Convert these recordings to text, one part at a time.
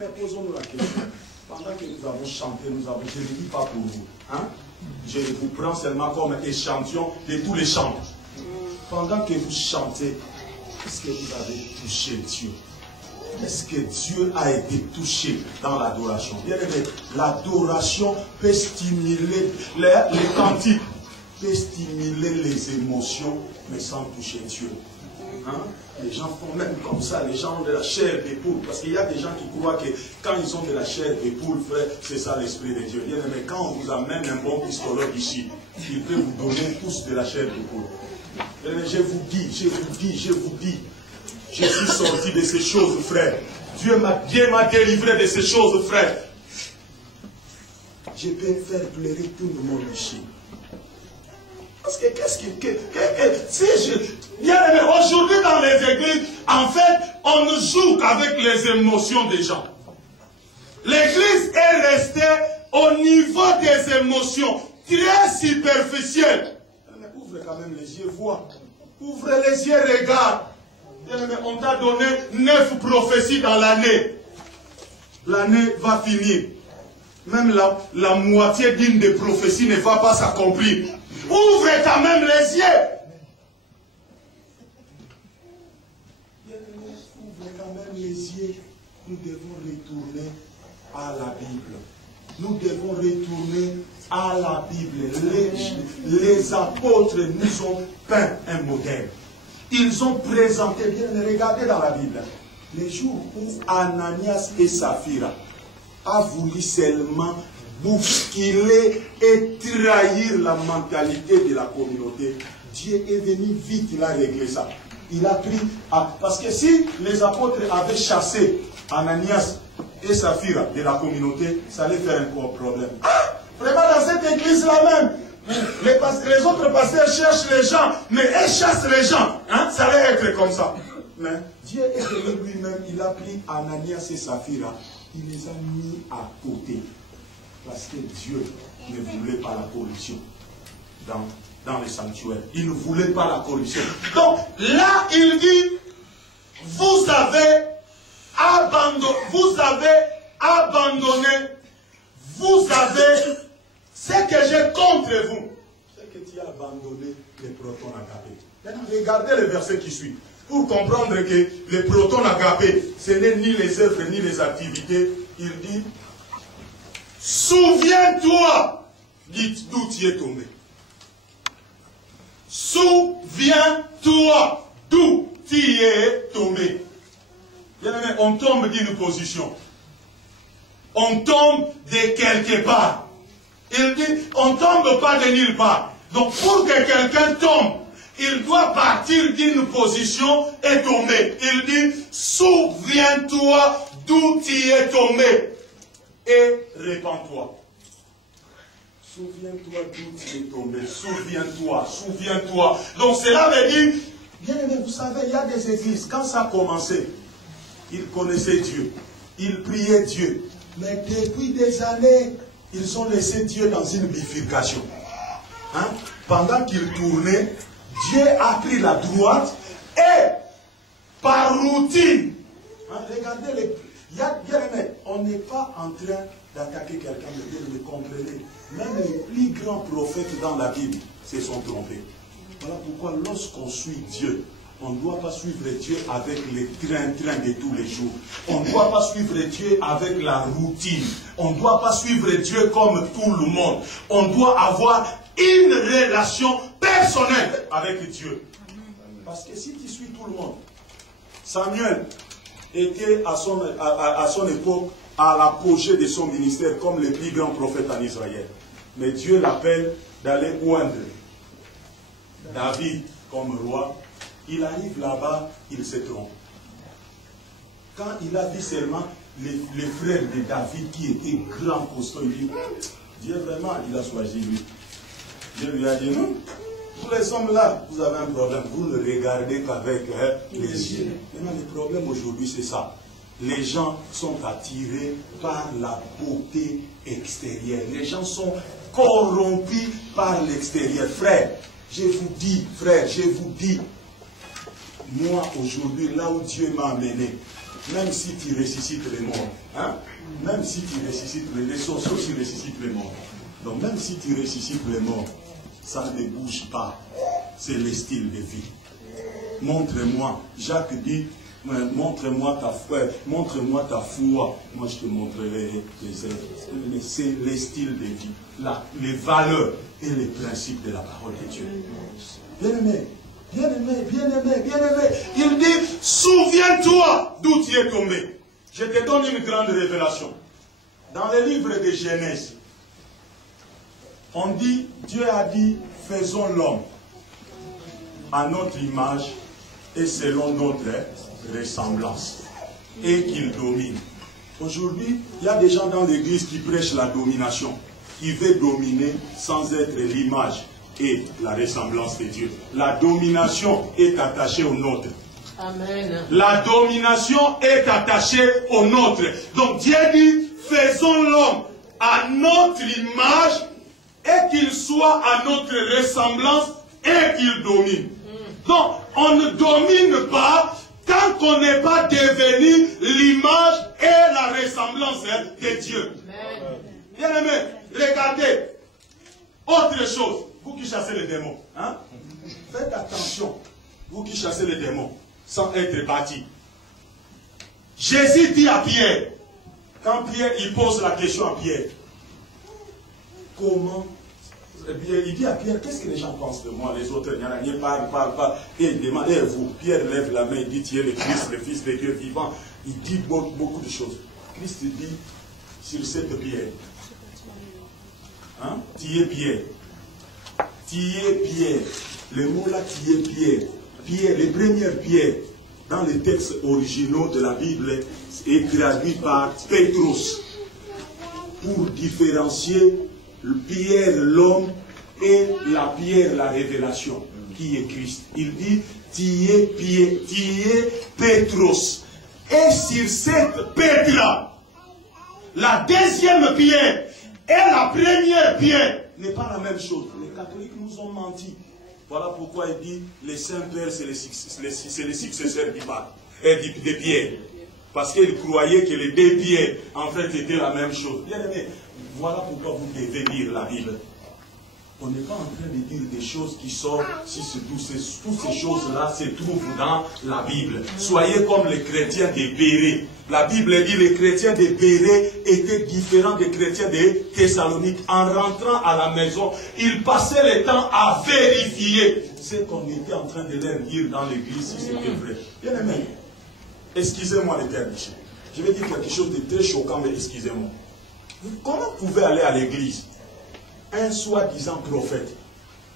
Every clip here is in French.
Mais posons-nous la question. Pendant que nous avons chanté, je ne le dis pas pour vous. Hein? Je vous prends seulement comme échantillon de tous les chants. Pendant que vous chantez, est-ce que vous avez touché Dieu? Est-ce que Dieu a été touché dans l'adoration? Bien aimé, l'adoration peut stimuler les cantiques, peut stimuler les émotions, mais sans toucher Dieu. Hein? Les gens font même comme ça, les gens ont de la chair de poule, parce qu'il y a des gens qui croient que quand ils ont de la chair de poule, frère, c'est ça l'esprit de Dieu. Bien aimé, quand on vous amène un bon psychologue ici, il peut vous donner tous de la chair de poule. Je vous dis, je suis sorti de ces choses, frère. Dieu m'a délivré de ces choses, frère. Je peux faire pleurer tout le monde ici. Parce que bien aimé, aujourd'hui dans les églises, en fait, on ne joue qu'avec les émotions des gens. L'église est restée au niveau des émotions, très superficielles. Ouvre quand même les yeux, vois. Ouvre les yeux, regarde. Bien aimé, on t'a donné 9 prophéties dans l'année. L'année va finir. Même la moitié d'une des prophéties ne va pas s'accomplir. Ouvre quand même les yeux. Ouvre quand même les yeux. Nous devons retourner à la Bible. Nous devons retourner à la Bible. Les apôtres nous ont peint un modèle. Ils ont présenté, bien regardez dans la Bible, les jours où Ananias et Saphira a voulu seulement bousculer et trahir la mentalité de la communauté. Dieu est venu vite, il a réglé ça. Il a pris, parce que si les apôtres avaient chassé Ananias et Saphira de la communauté, ça allait faire un problème. Vraiment dans cette église-là même, les autres pasteurs cherchent les gens, mais elles chassent les gens. Hein? Ça allait être comme ça. Mais Dieu est venu lui-même, il a pris Ananias et Saphira, il les a mis à côté. Parce que Dieu ne voulait pas la corruption dans les sanctuaires. Il ne voulait pas la corruption. Donc là, il dit, vous avez ce que j'ai contre vous. C'est que tu as abandonné les protons agapés. Maintenant, regardez le verset qui suit. Pour comprendre que les protons agapés, ce n'est ni les œuvres ni les activités, il dit, souviens-toi d'où tu es tombé. Souviens-toi d'où tu es tombé. Bien aimé, on tombe d'une position. On tombe de quelque part. Il dit, on ne tombe pas de nulle part. Donc pour que quelqu'un tombe, il doit partir d'une position et tomber. Il dit, souviens-toi d'où tu es tombé. Et répands-toi. Souviens-toi d'où tu es tombé. Souviens-toi, souviens-toi. Donc cela veut dire, bien aimé, vous savez, il y a des églises, quand ça a commencé, ils connaissaient Dieu. Ils priaient Dieu. Mais depuis des années, ils ont laissé Dieu dans une bifurcation. Hein? Pendant qu'ils tournaient, Dieu a pris la droite et par routine. Hein? Regardez, bien aimé, on n'est pas en train d'attaquer quelqu'un, mais comprenez. Même les plus grands prophètes dans la Bible se sont trompés. Voilà pourquoi lorsqu'on suit Dieu, on ne doit pas suivre Dieu avec les train-train de tous les jours. On ne doit pas suivre Dieu avec la routine. On ne doit pas suivre Dieu comme tout le monde. On doit avoir une relation personnelle avec Dieu. Parce que si tu suis tout le monde, Samuel était à son époque à l'apogée de son ministère comme le plus grand prophète en Israël. Mais Dieu l'appelle d'aller oindre David comme roi. Il arrive là-bas, il se trompe. Quand il a vu seulement les frères de David qui étaient grands costauds, il dit, Dieu vraiment, il a choisi lui. Dieu lui a dit, non, tous les hommes là, vous avez un problème, vous ne regardez qu'avec les yeux. Maintenant, le problème aujourd'hui, c'est ça. Les gens sont attirés par la beauté extérieure. Les gens sont corrompus par l'extérieur. Frère, je vous dis, moi aujourd'hui, là où Dieu m'a amené, même si tu ressuscites les morts, hein, même si tu ressuscites les sorciers aussi ressuscitent les morts. Donc même si tu ressuscites les morts, ça ne bouge pas. C'est le style de vie. Montre-moi. Jacques dit, montre-moi ta foi, montre-moi ta foi. Moi je te montrerai les œuvres. C'est le style de vie, les valeurs et les principes de la parole de Dieu. Bien-aimé, bien-aimé, bien-aimé, bien-aimé. Il dit, souviens-toi d'où tu es tombé. Je te donne une grande révélation. Dans le livre de Genèse, on dit, Dieu a dit, faisons l'homme à notre image et selon notre ressemblance, et qu'il domine. Aujourd'hui, il y a des gens dans l'église qui prêchent la domination, qui veulent dominer sans être l'image et la ressemblance de Dieu. La domination est attachée au nôtre. Amen. La domination est attachée au nôtre. Donc Dieu dit, faisons l'homme à notre image et qu'il soit à notre ressemblance et qu'il domine. Donc, on ne domine pas tant qu'on n'est pas devenu l'image et la ressemblance de Dieu. Bien aimé, regardez. Autre chose, vous qui chassez les démons, hein? Faites attention, vous qui chassez les démons, sans être bâtis. Jésus dit à Pierre, quand Pierre il pose la question à Pierre, comment? Il dit à Pierre, qu'est-ce que les gens pensent de moi? Les autres, il y en a qui parlent. Et il demande, et vous? Pierre lève la main, il dit, tu es le Christ, le Fils de Dieu vivant. Il dit beaucoup de choses. Christ dit, sur cette pierre, hein? Tu es Pierre. Tu es Pierre. Le mot là, tu es Pierre. Pierre, les premières pierres, dans les textes originaux de la Bible, est traduit par Pétros, pour différencier Pierre l'homme et la pierre la révélation qui est Christ. Il dit tu es Pierre, tu es Pétros. Et sur cette pierre-là, la deuxième pierre et la première pierre n'est pas la même chose. Les catholiques nous ont menti. Voilà pourquoi il dit les Saints-Pères, c'est les successeurs qui parlent, des pierres. Parce qu'ils croyaient que les deux pierres, en fait, étaient la même chose. Bien aimé, voilà pourquoi vous devez lire la Bible. On n'est pas en train de dire des choses qui sortent, si toutes ces choses-là se trouvent dans la Bible. Soyez comme les chrétiens des Bérés. La Bible dit que les chrétiens des Bérés étaient différents des chrétiens des Thessaloniques. En rentrant à la maison, ils passaient le temps à vérifier ce qu'on était en train de leur dire dans l'église, si c'était vrai. Bien aimé, excusez-moi les termes. Je vais dire quelque chose de très choquant, mais excusez-moi. Comment vous pouvez aller à l'église, un soi-disant prophète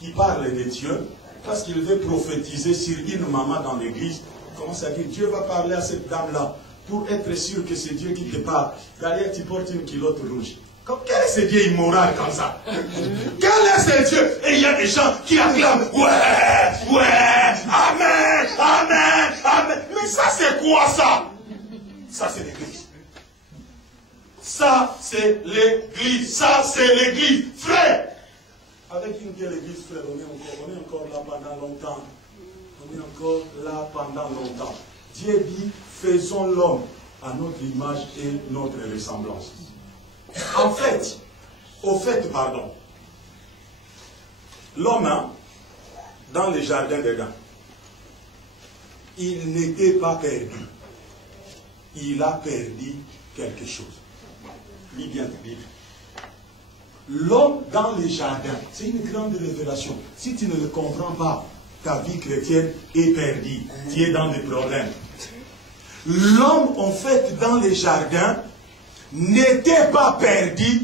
qui parle de Dieu, parce qu'il veut prophétiser sur une maman dans l'église, commence à dire, Dieu va parler à cette dame-là, pour être sûr que c'est Dieu qui te parle. Derrière, tu portes une culotte rouge. Quel est ce Dieu immoral comme ça? Quel est ce Dieu? Et il y a des gens qui acclament, ouais, ouais, amen, amen, amen. Mais ça, c'est quoi ça? Ça, c'est l'église. Ça, c'est l'église. Ça, c'est l'église. Frère, avec une telle église, frère, on est encore là pendant longtemps. On est encore là pendant longtemps. Dieu dit, faisons l'homme à notre image et notre ressemblance. En fait, l'homme, hein, dans le jardin d'Éden, il n'était pas perdu. Il a perdu quelque chose. Lis bien ta Bible. L'homme dans les jardins, c'est une grande révélation. Si tu ne le comprends pas, ta vie chrétienne est perdue. Tu es dans des problèmes. L'homme, en fait, dans les jardins, n'était pas perdu,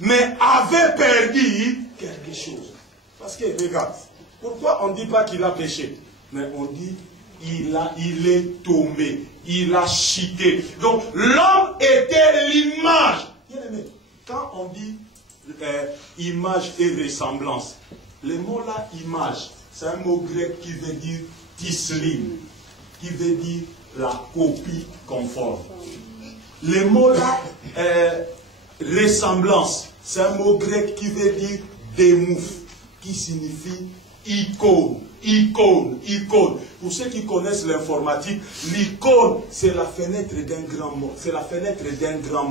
mais avait perdu quelque chose. Parce que, regarde, pourquoi on ne dit pas qu'il a péché? Mais on dit, il est tombé, il a chuté. Donc, l'homme était l'image. Bien aimé, quand on dit image et ressemblance, le mot là, image, c'est un mot grec qui veut dire tislim, qui veut dire la copie conforme. Le mot là, ressemblance, c'est un mot grec qui veut dire démouf, qui signifie icône. icône, icône. Pour ceux qui connaissent l'informatique, l'icône, c'est la fenêtre d'un grand mot. C'est la fenêtre d'un grand mot.